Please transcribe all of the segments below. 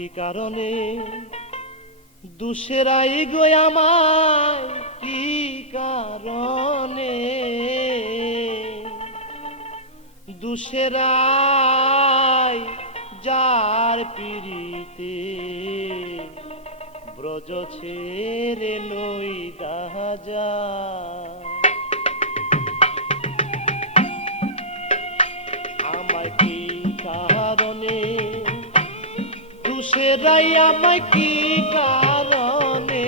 কি কারণে দুসেরাই গো আমায় কি কারণে দুসেরাই যার পিরিতে ব্রজ ছেড়ে লই দাজা আমায় কি কারণে দুসেরাই আমায় কি কারণে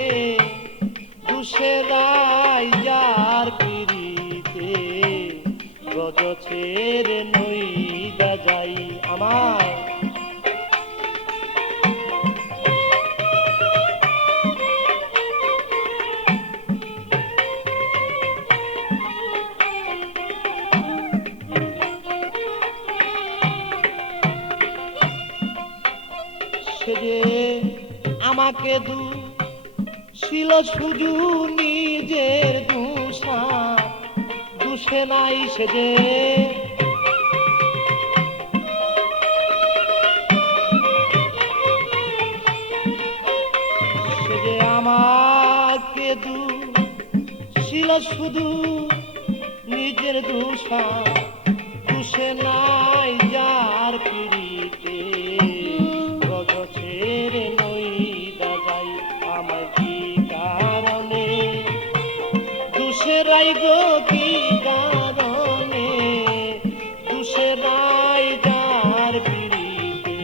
দুসেরাই যার পিরিতে ব্রজ ছেড়ে নই দাজাই আমায় সে যে আমাকে ছিল শুধু নিজের দুষা দুষে নাই সে যে আমাকে ছিল শুধু নিজের দুষা দুষে নাই যার পিড়িতে ব্রজ ছেড়ে নই দাজাই আমায় কি কারণে দুসেরাই গো কি কারণে দুসেরাই যার পিড়িতে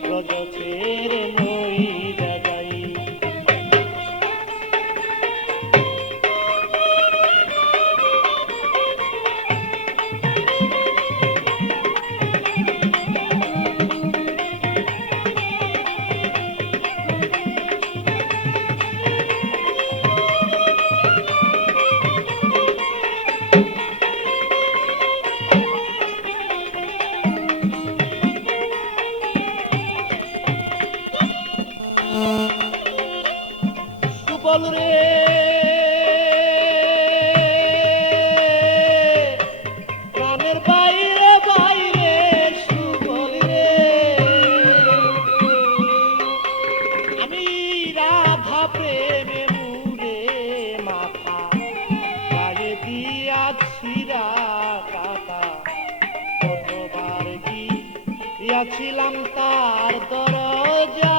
ব্রজ ছেড়ে নই দাজাই সুবল রে প্রাণের বাইরে বাইরে সুবল রে আমি রাধা প্রেমে মুরে মাথা গায়ে দিয়াছি কাকা কতবার গিয়াছিলাম তার দরজা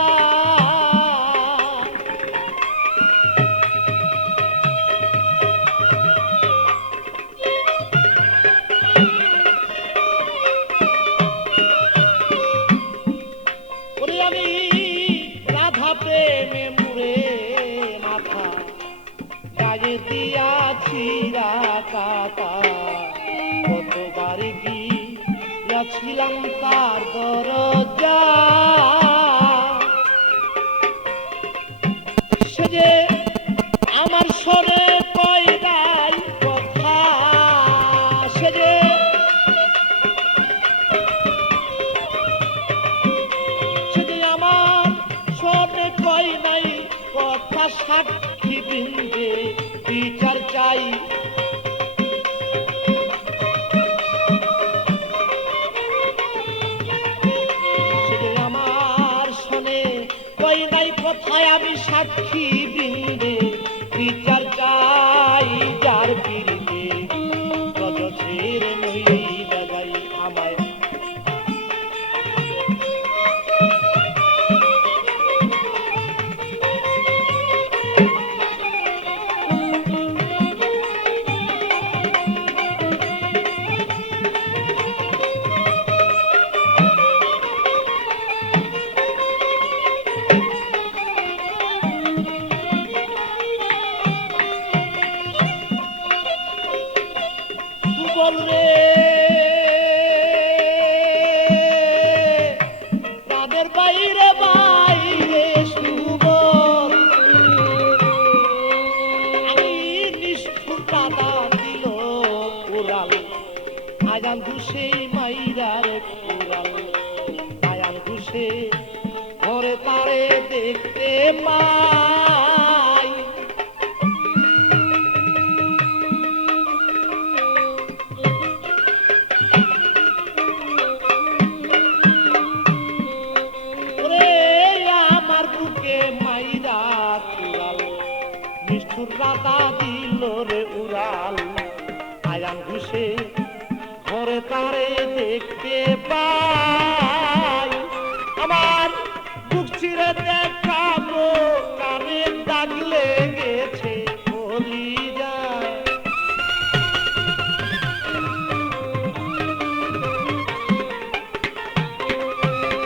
আমি রাধা প্রেমে মুরে মাথা গায়ে দিয়াছি কাকা কতবার গিয়াছিলাম তার দরজা সে যে আমার সরে কয়দাই কথা সে যে কই নাই কথা সাক্ষী বৃন্দে বিচার চাই আমার শোনে কই নাই কথায় আমি সাক্ষী বৃন্দে বিচার চাই যার পিড়িতে ব্রজ ছেড়ে নই দাজাই আমায় রে প্রাণের বাইরে বাইরে সুবল আমি নিষ্ঠুর দাদা দিল উড়াল আয়ান ঘুষে মাইরার কুড়াল আয়ান ঘুষে ঘরে তারে দেখতে পাই ওরে মাইরা উড়াল নিষ্ঠুর রাতা দিল রে উড়াল আয়ান ঘুষে ঘরে তারে দেখতে পাই আমার বুক চিরে দেখাবো কানে দাগ লেগেছে বলি যায়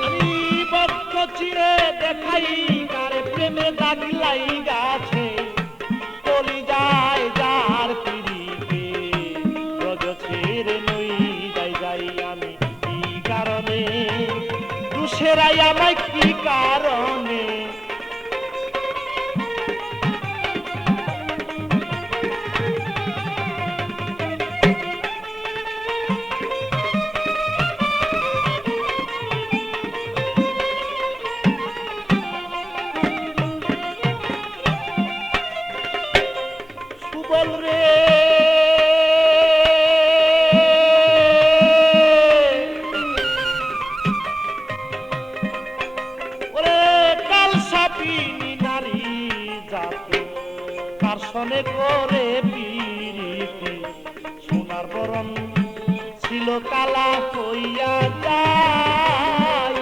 আমি বক্ষ চিরে দেখাই কারে প্রেমে দাগ লাই গাছে বলি যায় যার পিড়িতে রজ ছেড়ে নই যাই যাই আমি কি কারণে দুসেরাই আমায় কি কারণে সুবল রে সনে করে পিরিতি সোনার বরণ ছিল কালা হইয়া যায়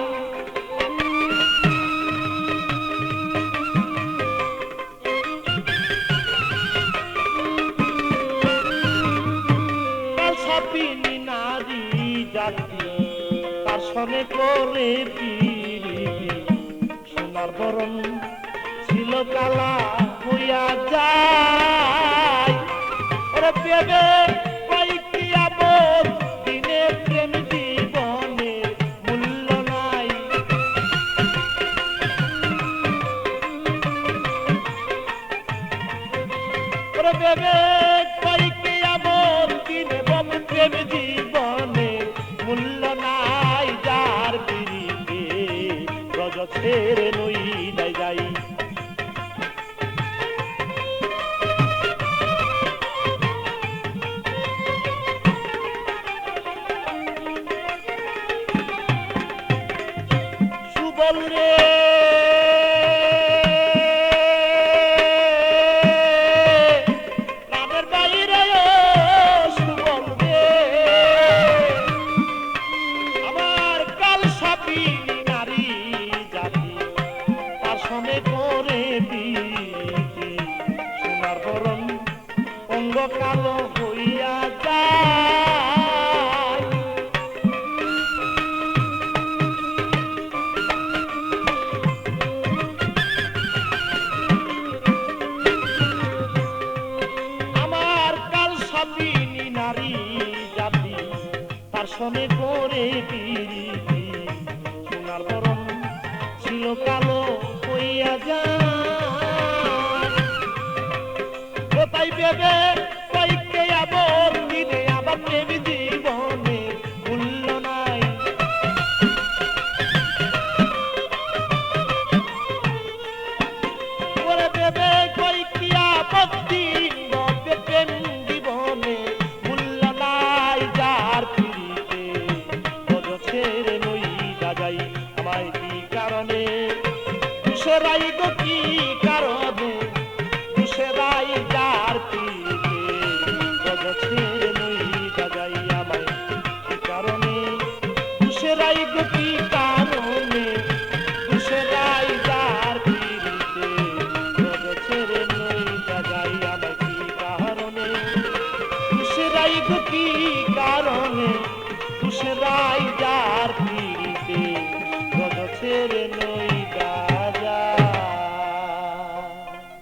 কাল সাপিনী নারী জাতি তার সনে করে পিরিতি সোনার বরণ ছিল কালা হইয়া যায় ওরে প্রেমে কয়েকটি আমল দিনে প্রেম জীবনে মূল্য নাই ওরে প্রেমে কয়েকটি আমল দিনে প্রেম জীবনে মূল্য নাই যার পিড়িতে রজ ছেড়ে নই যাই যাই রে প্রাণের বাইরে সুবল রে আমার কাল সাপিনী নারী জাতি তার সঙ্গে করে বিধি সোনার বরণ অঙ্গ কালো হইয়া যায় নারী জাতি তার সনে করে পিরিতি সোনার বরণ ছিল কালো হইয়া যায় তাই ভেবে কয়েককে আবার দিনে আবার প্রেম জীবনে মূল্য নাই ওরে ভেবে কয়েকটি আপত্তি প্রেম জীবনে মূল্য নাই যার পিড়িতে রজ ছেড়ে নই যাই আমায় কি কারণে দুসেরাই গো কি কারণে দুসেরাই যার পিড়িতে রজ ছেড়ে নই যাই আমায় কি কারণে দুসেরাই গো কি কারণে দুসেরাই যার পিড়িতে রজ ছেড়ে নই যাই আমায় কি কারণে দুসেরাই গো কি কারণে দুসেরাই যার